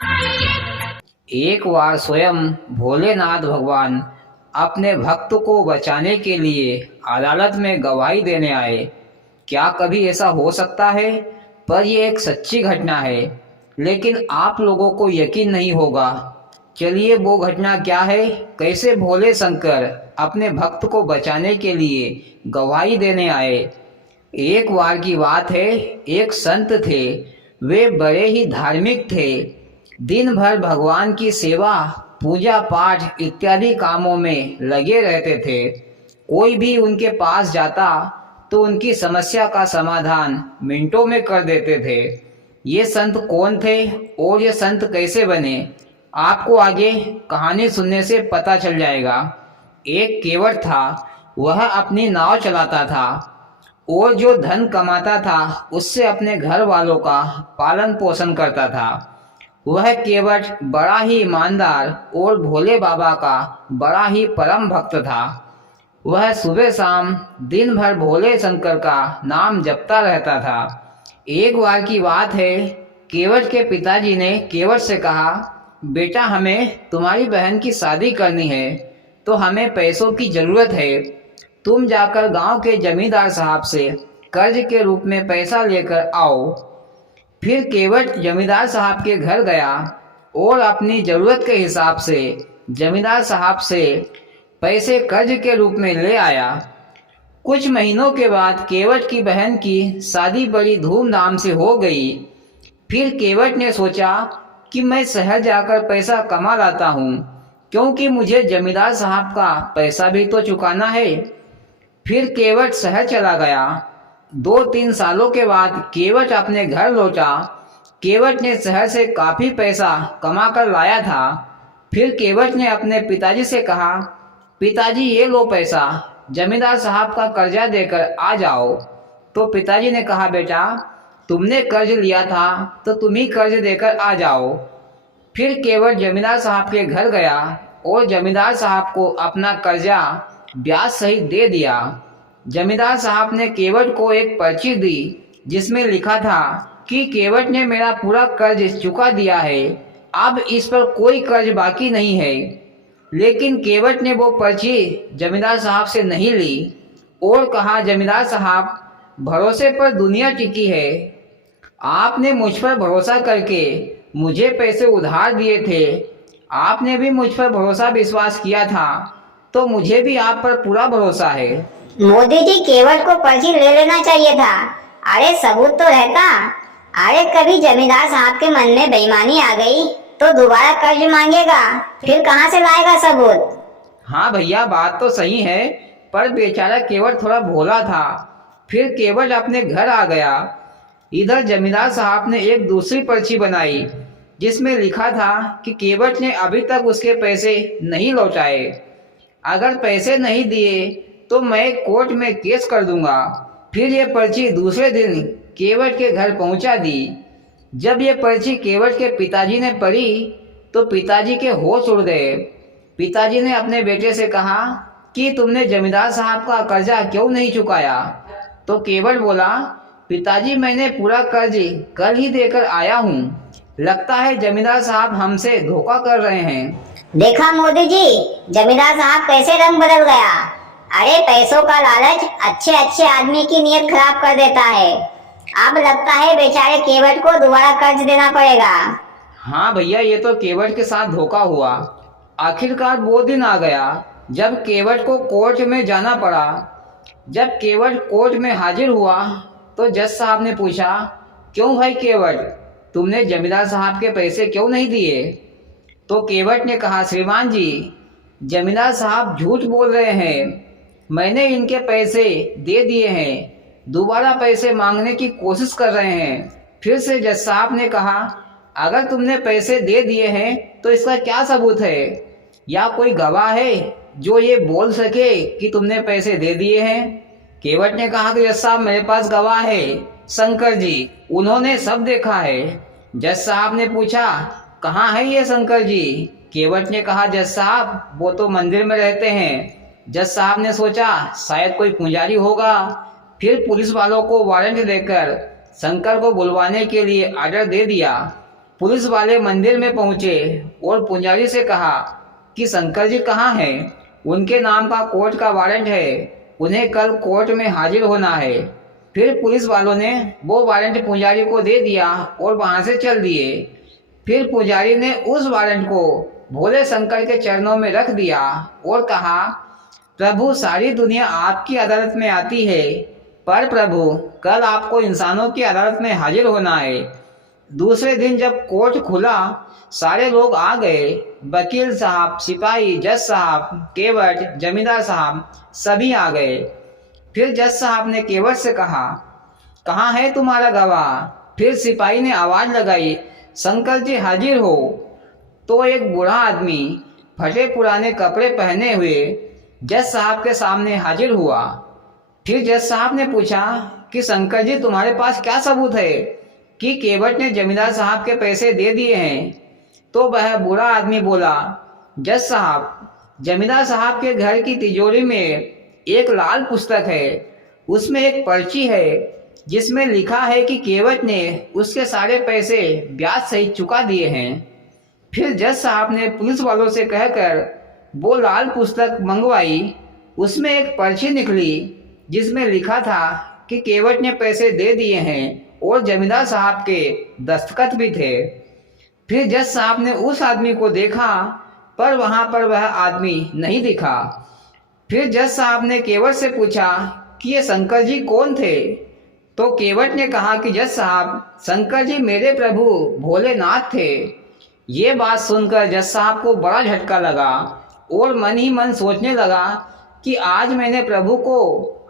एक बार स्वयं भोलेनाथ भगवान अपने भक्त को बचाने के लिए अदालत में गवाही देने आए। क्या कभी ऐसा हो सकता है? पर यह एक सच्ची घटना है, लेकिन आप लोगों को यकीन नहीं होगा। चलिए वो घटना क्या है, कैसे भोले शंकर अपने भक्त को बचाने के लिए गवाही देने आए। एक बार की बात है, एक संत थे। वे बड़े ही धार्मिक थे। दिन भर भगवान की सेवा, पूजा पाठ इत्यादि कामों में लगे रहते थे। कोई भी उनके पास जाता तो उनकी समस्या का समाधान मिनटों में कर देते थे। ये संत कौन थे और ये संत कैसे बने, आपको आगे कहानी सुनने से पता चल जाएगा। एक केवट था, वह अपनी नाव चलाता था और जो धन कमाता था उससे अपने घर वालों का पालन पोषण करता था। वह केवट बड़ा ही ईमानदार और भोले बाबा का बड़ा ही परम भक्त था। वह सुबह शाम दिन भर भोले शंकर का नाम जपता रहता था। एक बार की बात है, केवट के पिताजी ने केवट से कहा, बेटा हमें तुम्हारी बहन की शादी करनी है, तो हमें पैसों की ज़रूरत है। तुम जाकर गांव के जमींदार साहब से कर्ज के रूप में पैसा लेकर आओ। फिर केवट जमींदार साहब के घर गया और अपनी ज़रूरत के हिसाब से जमींदार साहब से पैसे कर्ज के रूप में ले आया। कुछ महीनों के बाद केवट की बहन की शादी बड़ी धूमधाम से हो गई। फिर केवट ने सोचा कि मैं शहर जाकर पैसा कमा लाता हूँ, क्योंकि मुझे जमींदार साहब का पैसा भी तो चुकाना है। फिर केवट शहर चला गया। 2-3 सालों के बाद केवट अपने घर लौटा। केवट ने शहर से काफ़ी पैसा कमा कर लाया था। फिर केवट ने अपने पिताजी से कहा, पिताजी ये लो पैसा, जमींदार साहब का कर्जा देकर आ जाओ। तो पिताजी ने कहा, बेटा तुमने कर्ज लिया था तो तुम ही कर्ज देकर आ जाओ। फिर केवट जमींदार साहब के घर गया और जमींदार साहब को अपना कर्जा ब्याज सहित दे दिया। जमींदार साहब ने केवट को एक पर्ची दी जिसमें लिखा था कि केवट ने मेरा पूरा कर्ज चुका दिया है, अब इस पर कोई कर्ज बाकी नहीं है। लेकिन केवट ने वो पर्ची जमींदार साहब से नहीं ली और कहा, जमींदार साहब भरोसे पर दुनिया टिकी है। आपने मुझ पर भरोसा करके मुझे पैसे उधार दिए थे, आपने भी मुझ पर भरोसा विश्वास किया था, तो मुझे भी आप पर पूरा भरोसा है। मोदी जी, केवट को पर्ची ले लेना चाहिए था। अरे सबूत तो रहता। अरे कभी जमींदार साहब के मन में बेईमानी आ गई तो दोबारा कर्ज मांगेगा, फिर कहाँ से लाएगा सबूत। हाँ भैया, बात तो सही है, पर बेचारा केवट थोड़ा भोला था। फिर केवट अपने घर आ गया। इधर जमींदार साहब ने एक दूसरी पर्ची बनाई जिसमें लिखा था कि केवट ने अभी तक उसके पैसे नहीं लौटाए, अगर पैसे नहीं दिए तो मैं कोर्ट में केस कर दूंगा। फिर ये पर्ची दूसरे दिन केवट के घर पहुंचा दी। जब ये पर्ची केवट के पिताजी ने पढ़ी तो पिताजी के होश उड़ गए। पिताजी ने अपने बेटे से कहा कि तुमने जमींदार साहब का कर्जा क्यों नहीं चुकाया। तो केवट बोला, पिताजी मैंने पूरा कर्ज कल ही देकर आया हूँ, लगता है जमींदार साहब हमसे धोखा कर रहे हैं। देखा मोदी जी, जमींदार साहब कैसे रंग बदल गया। अरे पैसों का लालच अच्छे अच्छे आदमी की नीयत खराब कर देता है। अब लगता है बेचारे केवट को दोबारा कर्ज देना पड़ेगा। हाँ भैया, ये तो केवट के साथ धोखा हुआ। आखिरकार वो दिन आ गया जब केवट को कोर्ट में जाना पड़ा। जब केवट कोर्ट में हाजिर हुआ तो जज साहब ने पूछा, क्यों भाई केवट, तुमने जमींदार साहब के पैसे क्यों नहीं दिए। तो केवट ने कहा, श्रीमान जी जमींदार साहब झूठ बोल रहे हैं, मैंने इनके पैसे दे दिए हैं, दोबारा पैसे मांगने की कोशिश कर रहे हैं। फिर से जज साहब ने कहा, अगर तुमने पैसे दे दिए हैं तो इसका क्या सबूत है, या कोई गवाह है जो ये बोल सके कि तुमने पैसे दे दिए हैं। केवट ने कहा कि जज साहब मेरे पास गवाह है, शंकर जी, उन्होंने सब देखा है। जज साहब ने पूछा, कहाँ है ये शंकर जी। केवट ने कहा, जज साहब वो तो मंदिर में रहते हैं। जज साहब ने सोचा शायद कोई पुजारी होगा। फिर पुलिस वालों को वारंट देकर शंकर को बुलवाने के लिए ऑर्डर दे दिया। पुलिस वाले मंदिर में पहुंचे और पुजारी से कहा कि शंकर जी कहाँ हैं? उनके नाम का कोर्ट का वारंट है, उन्हें कल कोर्ट में हाजिर होना है। फिर पुलिस वालों ने वो वारंट पुजारी को दे दिया और वहां से चल दिए। फिर पुजारी ने उस वारंट को भोले शंकर के चरणों में रख दिया और कहा, प्रभु सारी दुनिया आपकी अदालत में आती है, पर प्रभु कल आपको इंसानों की अदालत में हाजिर होना है। दूसरे दिन जब कोर्ट खुला, सारे लोग आ गए। वकील साहब, सिपाही, जज साहब, केवट, जमींदार साहब सभी आ गए। फिर जज साहब ने केवट से कहा, कहाँ है तुम्हारा गवाह? फिर सिपाही ने आवाज लगाई, शंकर जी हाजिर हो। तो एक बूढ़ा आदमी फटे पुराने कपड़े पहने हुए जज साहब के सामने हाजिर हुआ। फिर जज साहब ने पूछा कि शंकर जी तुम्हारे पास क्या सबूत है कि केवट ने जमींदार साहब के पैसे दे दिए हैं? तो वह बूढ़ा आदमी बोला, जज साहब, जमींदार साहब के घर की तिजोरी में एक लाल पुस्तक है, उसमें एक पर्ची है जिसमें लिखा है कि केवट ने उसके सारे पैसे ब्याज सहित चुका दिए हैं। फिर जज साहब ने पुलिस वालों से कहकर वो लाल पुस्तक मंगवाई। उसमें एक पर्ची निकली जिसमें लिखा था कि केवट ने पैसे दे दिए हैं और जमींदार साहब के दस्तखत भी थे। फिर जज साहब ने उस आदमी को देखा, पर वहां पर वह आदमी नहीं दिखा। फिर जज साहब ने केवट से पूछा कि ये शंकर जी कौन थे? तो केवट ने कहा कि जज साहब, शंकर जी मेरे प्रभु भोलेनाथ थे। ये बात सुनकर जज साहब को बड़ा झटका लगा और मन ही मन सोचने लगा कि आज मैंने प्रभु को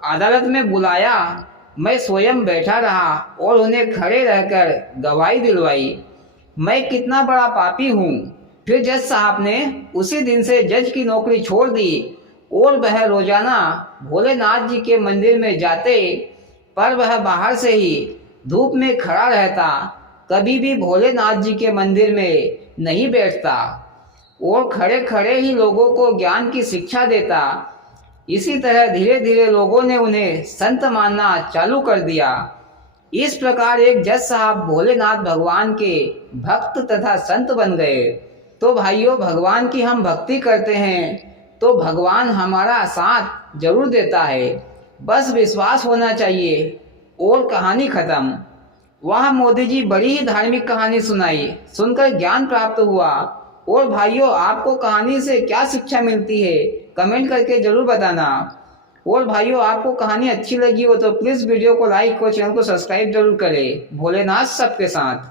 अदालत में बुलाया, मैं स्वयं बैठा रहा और उन्हें खड़े रहकर गवाही दिलवाई, मैं कितना बड़ा पापी हूँ। फिर जज साहब ने उसी दिन से जज की नौकरी छोड़ दी और वह रोजाना भोलेनाथ जी के मंदिर में जाते, पर वह बाहर से ही धूप में खड़ा रहता, कभी भी भोलेनाथ जी के मंदिर में नहीं बैठता और खड़े खड़े ही लोगों को ज्ञान की शिक्षा देता। इसी तरह धीरे धीरे लोगों ने उन्हें संत मानना चालू कर दिया। इस प्रकार एक जज साहब भोलेनाथ भगवान के भक्त तथा संत बन गए। तो भाइयों, भगवान की हम भक्ति करते हैं तो भगवान हमारा साथ जरूर देता है, बस विश्वास होना चाहिए। और कहानी खत्म। वह मोदी जी बड़ी ही धार्मिक कहानी सुनाई, सुनकर ज्ञान प्राप्त हुआ। और भाइयों, आपको कहानी से क्या शिक्षा मिलती है कमेंट करके जरूर बताना। और भाइयों, आपको कहानी अच्छी लगी हो तो प्लीज़ वीडियो को लाइक और चैनल को सब्सक्राइब जरूर करें। भोलेनाथ सबके साथ।